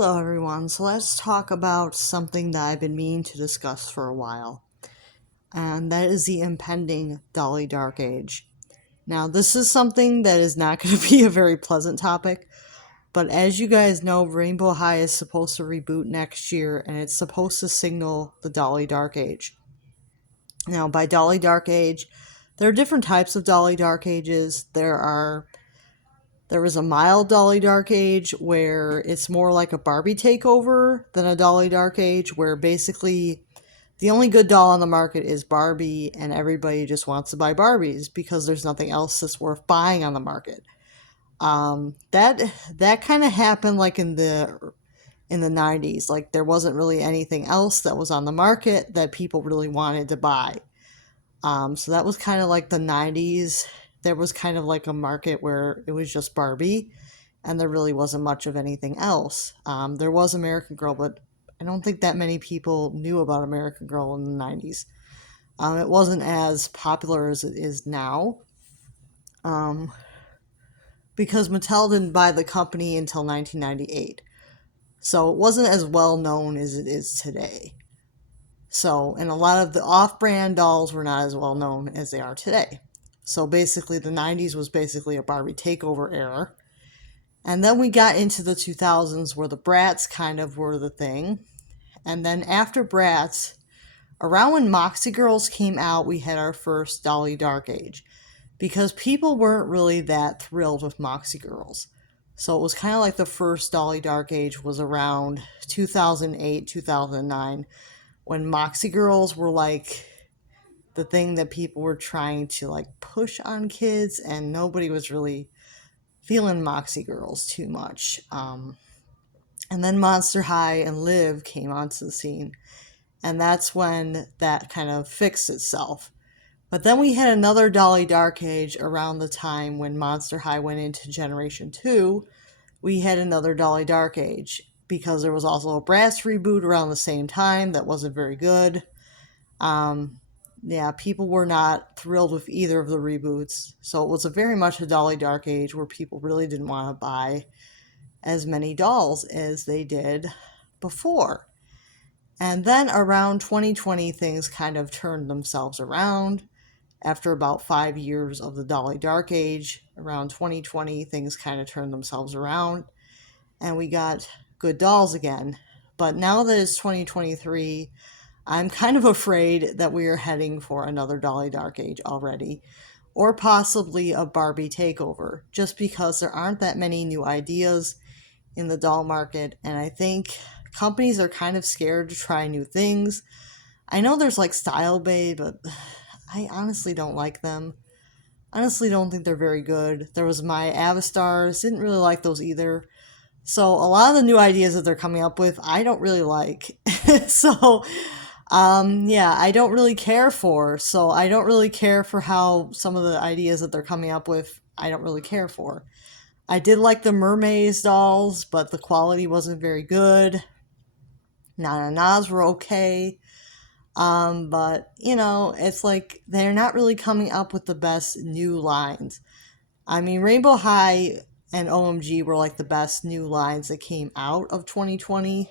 Hello, everyone. So let's talk about something that I've been meaning to discuss for a while, and that is the impending Dolly Dark Age. Now, this is something that is not going to be a very pleasant topic, but as you guys know, Rainbow High is supposed to reboot next year, and it's supposed to signal the Dolly Dark Age. Now, by Dolly Dark Age, there are different types of Dolly Dark Ages. There was a mild Dolly Dark Age where it's more like a Barbie takeover than a Dolly Dark Age, where basically the only good doll on the market is Barbie and everybody just wants to buy Barbies because there's nothing else that's worth buying on the market. That kind of happened like in the 90s. Like there wasn't really anything else that was on the market that people really wanted to buy. So that was kind of like the 90s. There was kind of like a market where it was just Barbie and there really wasn't much of anything else. There was American Girl, but I don't think that many people knew about American Girl in the 90s. It wasn't as popular as it is now, because Mattel didn't buy the company until 1998. So it wasn't as well known as it is today. So, and a lot of the off-brand dolls were not as well known as they are today. So basically the 90s was basically a Barbie takeover era. And then we got into the 2000s where the Brats kind of were the thing. And then after Brats, around when Moxie Girls came out, we had our first Dolly Dark Age. Because people weren't really that thrilled with Moxie Girls. So it was kind of like the first Dolly Dark Age was around 2008, 2009, when Moxie Girls were like the thing that people were trying to like push on kids, and nobody was really feeling Moxie Girls too much. And then Monster High and Liv came onto the scene, and that's when that kind of fixed itself. But then we had another Dolly Dark Age around the time when Monster High went into Generation 2. We had another Dolly Dark Age because there was also a Bratz reboot around the same time that wasn't very good. People were not thrilled with either of the reboots. So it was very much a Dolly Dark Age where people really didn't want to buy as many dolls as they did before. And then around 2020, things kind of turned themselves around. After about 5 years of the Dolly Dark Age, around 2020, things kind of turned themselves around. And we got good dolls again. But now that it's 2023, I'm kind of afraid that we are heading for another Dolly Dark Age already, or possibly a Barbie takeover, just because there aren't that many new ideas in the doll market, and I think companies are kind of scared to try new things. I know there's like Style Bae, but I honestly don't like them. Honestly don't think they're very good. There was my Avastars, didn't really like those either. So a lot of the new ideas that they're coming up with, I don't really like. So I don't really care for. So I don't really care for how some of the ideas that they're coming up with, I don't really care for. I did like the Mermaids dolls, but the quality wasn't very good. Na-na-nas were okay. But, it's like they're not really coming up with the best new lines. I mean, Rainbow High and OMG were like the best new lines that came out of 2020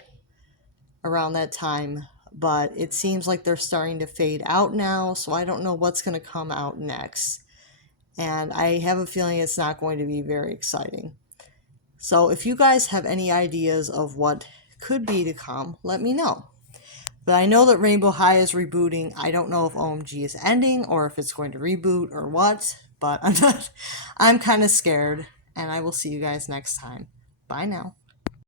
around that time. But it seems like they're starting to fade out now, so I don't know what's going to come out next. And I have a feeling it's not going to be very exciting. So if you guys have any ideas of what could be to come, let me know. But I know that Rainbow High is rebooting. I don't know if OMG is ending or if it's going to reboot or what, but I'm kind of scared. And I will see you guys next time. Bye now.